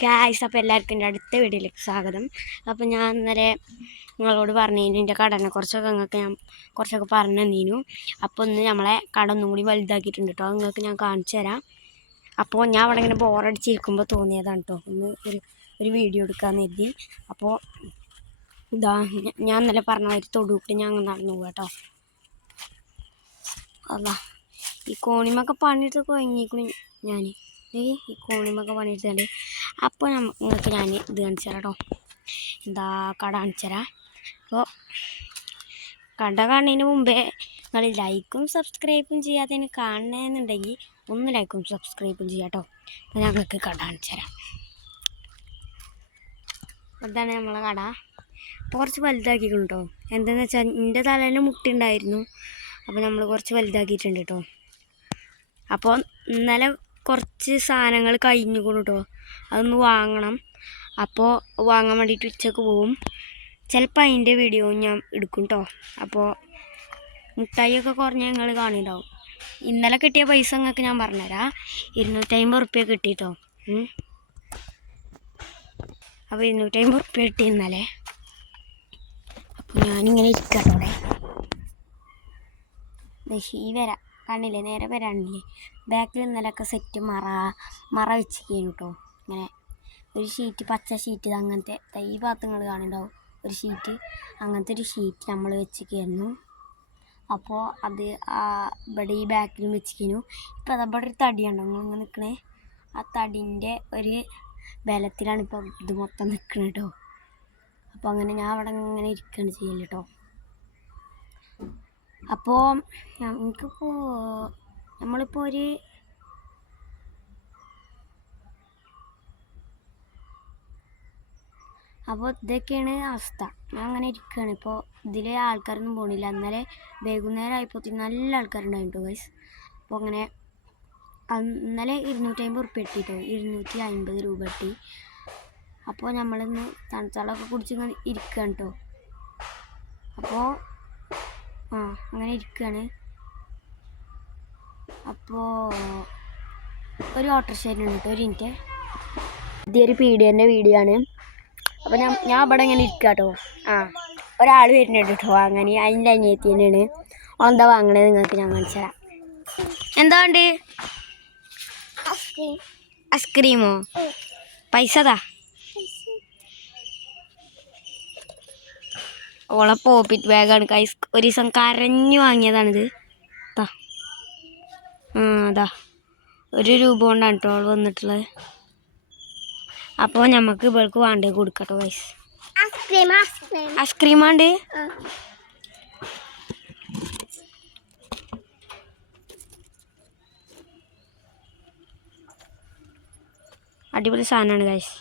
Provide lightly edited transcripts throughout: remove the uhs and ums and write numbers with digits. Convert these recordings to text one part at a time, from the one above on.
Guys, അപ്പോൾ എല്ലാവർക്കും എൻ്റെ അടുത്ത വീഡിയോയിലേക്ക് സ്വാഗതം. അപ്പോൾ ഞാൻ ഇന്നലെ നിങ്ങളോട് പറഞ്ഞതിന് എൻ്റെ കടനെ കുറിച്ചൊക്കെ നിങ്ങൾക്ക് ഞാൻ കുറച്ചൊക്കെ പറഞ്ഞു തന്നീനു. അപ്പോൾ ഒന്ന് നമ്മളെ കട ഒന്നും കൂടി വലുതാക്കിയിട്ടുണ്ട് കേട്ടോ. നിങ്ങൾക്ക് ഞാൻ കാണിച്ചു തരാം. അപ്പോൾ ഞാൻ അവിടെ ഇങ്ങനെ ബോറടിച്ചിരിക്കുമ്പോൾ തോന്നിയതാണ് കേട്ടോ ഒന്ന് ഒരു വീഡിയോ എടുക്കാമെന്ന് കരുതി. അപ്പോൾ ഇതാ ഞാൻ ഇന്നലെ പറഞ്ഞ ഒരു തൊടുവിട്ട് ഞാൻ അങ്ങ് നടന്നു പോകാം കേട്ടോ. അല്ല ഈ കോണിമൊക്കെ പണിയിട്ട് കൊഴങ്ങിക്കും ഞാൻ ഈ കോണിമൊക്കെ പണിയിട്ടുണ്ട്. അപ്പോൾ നിങ്ങൾക്ക് ഞാൻ ഇത് കാണിച്ചു തരാം കേട്ടോ. എന്താ കട കാണിച്ചു തരാം. അപ്പോൾ കട കാണുന്നതിന് മുമ്പേ നിങ്ങൾ ലൈക്കും സബ്സ്ക്രൈബും ചെയ്യാത്തതിന് കാണണമെന്നുണ്ടെങ്കിൽ ഒന്ന് ലൈക്കും സബ്സ്ക്രൈബും ചെയ്യാം കേട്ടോ. അപ്പോൾ ഞങ്ങൾക്ക് കട കാണിച്ചു തരാം. അതാണ് നമ്മളെ കട. അപ്പോൾ കുറച്ച് വലുതാക്കിക്കണം കേട്ടോ. എന്താണെന്ന് വെച്ചാൽ എൻ്റെ തലേൻ്റെ മുട്ടുണ്ടായിരുന്നു. അപ്പോൾ നമ്മൾ കുറച്ച് വലുതാക്കിയിട്ടുണ്ട് കേട്ടോ. അപ്പോൾ ഇന്നലെ കുറച്ച് സാധനങ്ങൾ കഴിഞ്ഞുകൊള്ളു കേട്ടോ. അതൊന്ന് വാങ്ങണം. അപ്പോൾ വാങ്ങാൻ വേണ്ടിയിട്ട് ഉച്ചക്ക് പോവും. ചിലപ്പോൾ അതിൻ്റെ വീഡിയോ ഞാൻ എടുക്കും കേട്ടോ. അപ്പോൾ മുട്ടായിയൊക്കെ കുറഞ്ഞ ഞങ്ങൾ കാണിണ്ടാവും. ഇന്നലെ കിട്ടിയ പൈസ നിങ്ങൾക്ക് ഞാൻ പറഞ്ഞുതരാം. 250 ഉറുപ്പ്യ കിട്ടി കേട്ടോ. അപ്പോൾ 250 ഉറുപ്പ്യ കിട്ടി ഇന്നലെ. അപ്പോൾ ഞാനിങ്ങനെ ഇരിക്കട്ടെ. ഈ വരാം കാണില്ലേ, നേരെ വരാണില്ലേ. ബാക്കിൽ ഇന്നലെയൊക്കെ സെറ്റ് മറ വെച്ചിരിക്കുന്നു കേട്ടോ. ഇങ്ങനെ ഒരു ഷീറ്റ്, പച്ച ഷീറ്റ്, അങ്ങനത്തെ ഈ ഭാഗത്തുങ്ങൾ കാണുന്നുണ്ടാവും ഒരു ഷീറ്റ്, അങ്ങനത്തെ ഒരു ഷീറ്റ് നമ്മൾ വെച്ചിരിക്കുന്നു. അപ്പോൾ അത് ഇവിടെ ഈ ബാക്കിലും വെച്ചിരിക്കുന്നു. ഇപ്പോൾ അതവിടെ ഒരു തടിയുണ്ടോ നിങ്ങളിങ്ങനെ നിൽക്കണേ. ആ തടീൻ്റെ ഒരു ബലത്തിലാണ് ഇപ്പോൾ ഇത് മൊത്തം നിൽക്കുന്നത് കേട്ടോ. അപ്പോൾ അങ്ങനെ ഞാൻ അവിടെ ഇങ്ങനെ ഇരിക്കുകയാണ് ചെയ്യല് കേട്ടോ. അപ്പോൾ നമ്മളിപ്പോൾ അപ്പോൾ ഇതൊക്കെയാണ് അവസ്ഥ. ഞാൻ അങ്ങനെ ഇരിക്കുകയാണ്. ഇപ്പോൾ ഇതിൽ ആൾക്കാരൊന്നും പോകണില്ല. ഇന്നലെ വൈകുന്നേരം ആയപ്പോൾ നല്ല ആൾക്കാരുണ്ടായിരുന്നു ഗൈസ്. അപ്പോൾ അങ്ങനെ ഇന്നലെ 250 ഉറുപ്പ്യ കിട്ടി കേട്ടോ. 250 രൂപ കിട്ടി. അപ്പോൾ നമ്മളിന്ന് തണുത്തളൊക്കെ കുടിച്ചിങ്ങനെ ഇരിക്കുകയാണ് കേട്ടോ. അപ്പോൾ അങ്ങനെ ഇരിക്കുകയാണ്. അപ്പോൾ ഒരു ഓട്ടോറിക്ഷയുണ്ട് കേട്ടോ. ഒരു മിനിറ്റ്, ഇതൊരു പീഡിയൻ്റെ വീഡിയോ ആണ്. അപ്പോൾ ഞാൻ ഇവിടെ ഇങ്ങനെ ഇരിക്കുക കേട്ടോ. ഒരാൾ വരുന്നുണ്ട് കേട്ടോ. അങ്ങനെ അതിൻ്റെ അനിയത്തി തന്നെയാണ്. എന്താ വാങ്ങണത് നിങ്ങൾക്ക് ഞാൻ കാണിച്ചു തരാം. എന്താ ഉണ്ട്? ഐസ്ക്രീമോ? പൈസതാ. ഓളെ പോപ്പിറ്റ് ബാഗാണ്. ഒരു ദിവസം കരഞ്ഞു വാങ്ങിയതാണിത്. അതാ 1 രൂപ കൊണ്ടാണ് കേട്ടോ അവൾ വന്നിട്ടുള്ളത്. അപ്പോൾ നമുക്ക് ഇവൾക്ക് വേണ്ടത് കൊടുക്കട്ടോ ഗൈസ്. ഐസ്ക്രീം വേണ്ടേ? അടിപൊളി സാധനമാണ് ഗൈസ്.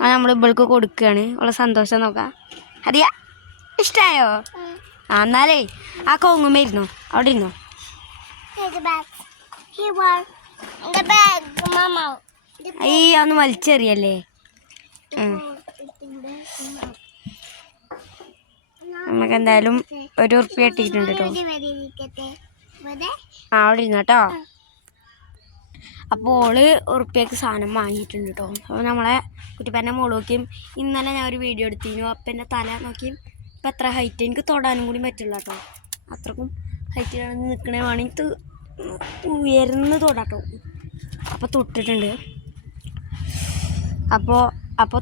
അത് നമ്മൾ ഇവൾക്ക് കൊടുക്കുകയാണ്. ഉള്ള സന്തോഷം നോക്കാം. അതെയാ, ഇഷ്ടമായോ? എന്നാലേ ആ കോങ്ങുമ്പോ ഇരുന്നോ, അവിടെ ഇരുന്നോ. ഈ ഒന്ന് വലിച്ചെറിയല്ലേ. നമുക്ക് എന്തായാലും 1 ഉറുപ്പ്യ കിട്ടിയിട്ടുണ്ട് കേട്ടോ. അവിടെ ഇരുന്നോ കേട്ടോ. അപ്പോൾ ഓള് ഉറുപ്പ്യക്ക് സാധനം വാങ്ങിയിട്ടുണ്ട് കേട്ടോ. അപ്പോൾ നമ്മളെ കുട്ടിപ്പൻ്റെ മോള് നോക്കിയും ഇന്നലെ ഞാൻ ഒരു വീഡിയോ എടുത്തിരുന്നു. അപ്പം എൻ്റെ തല നോക്കിയും ഇപ്പം എത്ര ഹൈറ്റ് എനിക്ക് തൊടാനും കൂടി പറ്റില്ല കേട്ടോ. അത്രക്കും ഹൈറ്റിലാണ് നിൽക്കണേ. വേണമെങ്കിൽ ഉയർന്ന് തൊടാട്ടോ. അപ്പോൾ തൊട്ടിട്ടുണ്ട്. അപ്പോൾ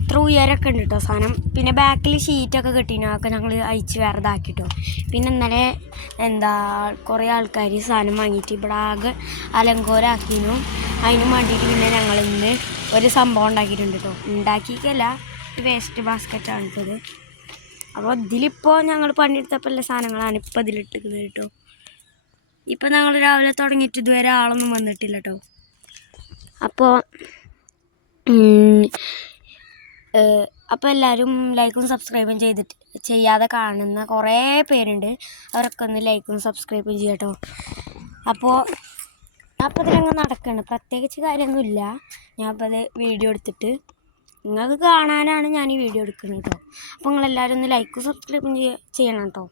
ഇത്ര ഉയരമൊക്കെ ഉണ്ട് കേട്ടോ സാധനം. പിന്നെ ബാക്കിൽ ഷീറ്റൊക്കെ കെട്ടിനു. അതൊക്കെ ഞങ്ങൾ അയച്ച് വേറെ ഇതാക്കിട്ടോ. പിന്നെ ഇന്നലെ കുറേ ആൾക്കാർ സാധനം വാങ്ങിയിട്ട് ഇവിടെ ആകെ അലങ്കോലാക്കിനു. അതിന് വേണ്ടിയിട്ട് പിന്നെ ഞങ്ങളിന്ന് ഒരു സംഭവം ഉണ്ടാക്കിയിട്ടുണ്ട് കേട്ടോ. ഉണ്ടാക്കിയിട്ടല്ല, വേസ്റ്റ് ബാസ്ക്കറ്റാണ് ഇട്ടത്. അപ്പോൾ ഇതിലിപ്പോൾ ഞങ്ങൾ പണിയെടുത്തപ്പോൾ എല്ലാ സാധനങ്ങളാണ് ഇപ്പോൾ ഇതിലിട്ടിരിക്കുന്നത് കേട്ടോ. ഇപ്പം ഞങ്ങൾ രാവിലെ തുടങ്ങിയിട്ട് ഇതുവരെ ആളൊന്നും വന്നിട്ടില്ല കേട്ടോ. അപ്പോൾ എല്ലാവരും ലൈക്കും സബ്സ്ക്രൈബും ചെയ്യാതെ കാണുന്ന കുറേ പേരുണ്ട്. അവരൊക്കെ ഒന്ന് ലൈക്കും സബ്സ്ക്രൈബും ചെയ്യാം കേട്ടോ. അപ്പോൾ ഇതിലങ്ങ് നടക്കുകയാണ്. പ്രത്യേകിച്ച് കാര്യമൊന്നുമില്ല. ഞാനപ്പോൾ അത് വീഡിയോ എടുത്തിട്ട് നിങ്ങൾക്ക് കാണാനാണ് ഞാൻ ഈ വീഡിയോ എടുക്കുന്നത് കേട്ടോ. അപ്പോൾ നിങ്ങളെല്ലാവരും ഒന്ന് ലൈക്കും സബ്സ്ക്രൈബും ചെയ്യണം കേട്ടോ.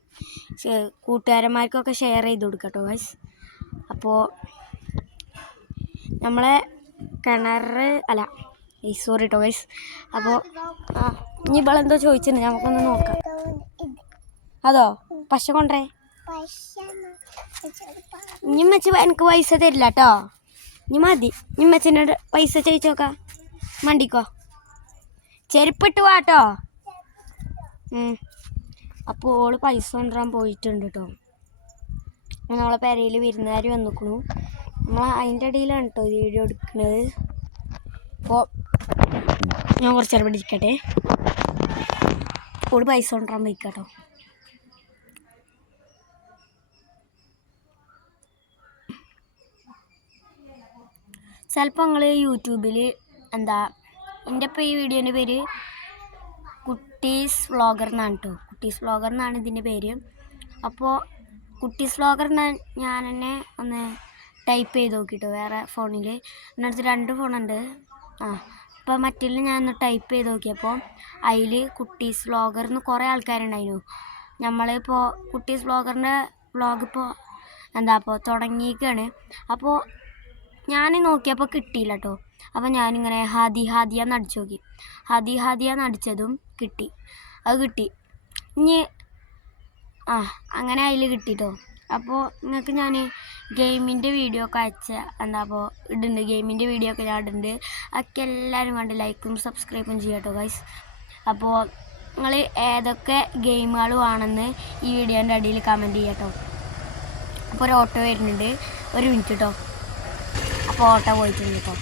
കൂട്ടുകാരന്മാർക്കൊക്കെ ഷെയർ ചെയ്ത് കൊടുക്കാം കേട്ടോ ഗൈസ്. അപ്പോൾ നമ്മളെ സോറി കേട്ടോ ഗൈസ്. അപ്പോൾ ഇനി ഇവളെന്തോ ചോദിച്ചിട്ടുണ്ട്, നമുക്കൊന്ന് നോക്കാം. അതോ പശ കൊണ്ടേ ഇനി മച്ച് എനിക്ക് പൈസ തരില്ല കേട്ടോ. ഇനി മതി. ഇനി മച്ചിനോട് പൈസ ചോദിച്ചോക്കാം. മണ്ടിക്കോ, ചെരുപ്പിട്ട് വാട്ടോ. അപ്പോൾ ഓള് പൈസ കൊണ്ടുവരാൻ പോയിട്ടുണ്ട് കേട്ടോ. നമ്മളെ പെരയിൽ വിരുന്നുകാർ വന്നിക്കണു. നമ്മൾ അതിൻ്റെ ഇടയിലാണ് കേട്ടോ വീഡിയോ എടുക്കുന്നത്. അപ്പോൾ ഞാൻ കുറച്ച് നേരം ഇരിക്കട്ടെ. ഓള് പൈസ കൊണ്ടുവരാൻ പോയിക്കാട്ടോ. ചിലപ്പോൾ നിങ്ങൾ യൂട്യൂബിൽ എന്താ എൻ്റെ ഇപ്പോൾ ഈ വീഡിയോൻ്റെ പേര് കുട്ടീസ് വ്ളോഗർ എന്നാണ് കേട്ടോ. കുട്ടീസ് വ്ളോഗർ എന്നാണ് ഇതിൻ്റെ പേര്. അപ്പോൾ കുട്ടീസ് വ്ളോഗർ ഞാൻ തന്നെ ഒന്ന് ടൈപ്പ് ചെയ്ത് നോക്കിട്ടോ വേറെ ഫോണിൽ. എന്നടുത്ത് 2 ഫോണുണ്ട്. അപ്പോൾ മറ്റിൽ ഞാനൊന്ന് ടൈപ്പ് ചെയ്ത് നോക്കിയപ്പോൾ അതിൽ കുട്ടീസ് വ്ളോഗർ എന്ന് കുറേ ആൾക്കാരുണ്ടായിരുന്നു. നമ്മളിപ്പോൾ കുട്ടീസ് വ്ളോഗറിൻ്റെ വ്ളോഗ് ഇപ്പോൾ അപ്പോൾ തുടങ്ങിയിരിക്കുകയാണ്. അപ്പോൾ ഞാൻ നോക്കിയപ്പോൾ കിട്ടിയില്ല കേട്ടോ. അപ്പോൾ ഞാനിങ്ങനെ ഹാദിയാന്ന് അടിച്ചു നോക്കി. ഹാദിയാന്ന് അടിച്ചതും കിട്ടി. അത് കിട്ടി. ഇനി അങ്ങനെ അതിൽ കിട്ടിട്ടോ. അപ്പോൾ നിങ്ങൾക്ക് ഞാൻ ഗെയിമിൻ്റെ വീഡിയോ ഒക്കെ അപ്പോൾ ഇടുന്നുണ്ട്. ഗെയിമിൻ്റെ വീഡിയോ ഒക്കെ ഞാൻ ഇടുന്നുണ്ട്. അതൊക്കെ എല്ലാവരും കണ്ട് ലൈക്കും സബ്സ്ക്രൈബും ചെയ്യാം കേട്ടോ ഗൈസ്. അപ്പോൾ നിങ്ങൾ ഏതൊക്കെ ഗെയിമുകൾ ആണെന്ന് ഈ വീഡിയോൻ്റെ അടിയിൽ കമൻറ്റ് ചെയ്യാം കേട്ടോ. അപ്പോൾ ഒരു ഓട്ടോ വരുന്നുണ്ട്, 1 മിനിറ്റ് കേട്ടോ. അപ്പോൾ ഓട്ടോ പോയിട്ടുണ്ട് കേട്ടോ.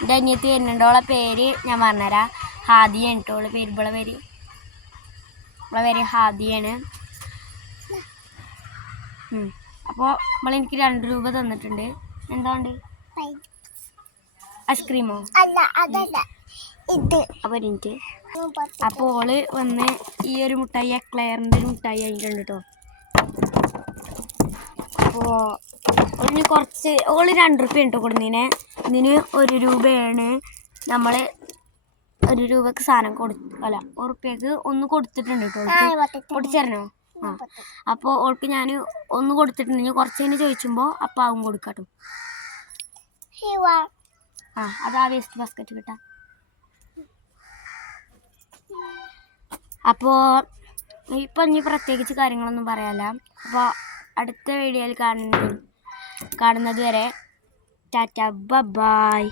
എൻ്റെ അനിയത്തി വരുന്നുണ്ട്. ഓളെ പേര് ഞാൻ പറഞ്ഞുതരാം, ഹാദിയാണ് കേട്ടോ. ഓളെ പേര് ഇവളെ പേര് ഹാദിയാണ്. അപ്പോൾ ഇവളെനിക്ക് 2 രൂപ തന്നിട്ടുണ്ട്. എന്തുകൊണ്ട് ഐസ്ക്രീമോ? അപ്പോൾ 1 മിനിറ്റ്. അപ്പോൾ ഓള് വന്ന് ഈ ഒരു മുട്ടായി എക്ലെയറിൻ്റെ ഒരു മുട്ടായി ആയിട്ടുണ്ട് കേട്ടോ. അപ്പോൾ ഓളിന് കുറച്ച് ഓള് 2 രൂപ കേട്ടോ കൊടുന്നതിന്. ഇതിന് 1 രൂപയാണ്. നമ്മൾ 1 രൂപക്ക് സാധനം അല്ല 1 റുപ്യക്ക് ഒന്ന് കൊടുത്തിട്ടുണ്ട് കേട്ടോ. പൊട്ടിച്ചേരണോ? അപ്പോൾ ഓൾക്ക് ഞാൻ ഒന്ന് കൊടുത്തിട്ടുണ്ട്. ഇനി കുറച്ചതിന് ചോദിച്ചുമ്പോൾ അപ്പം ആവും കൊടുക്കാട്ടോ. അതാ വേസ്റ്റ് ബാസ്ക്കറ്റ് കിട്ടാം. അപ്പോൾ ഇപ്പം ഇനി പ്രത്യേകിച്ച് കാര്യങ്ങളൊന്നും പറയാല്ല. അപ്പോൾ അടുത്ത വീഡിയോയിൽ കാണുന്നത് വരെ ടാറ്റ ബൈ.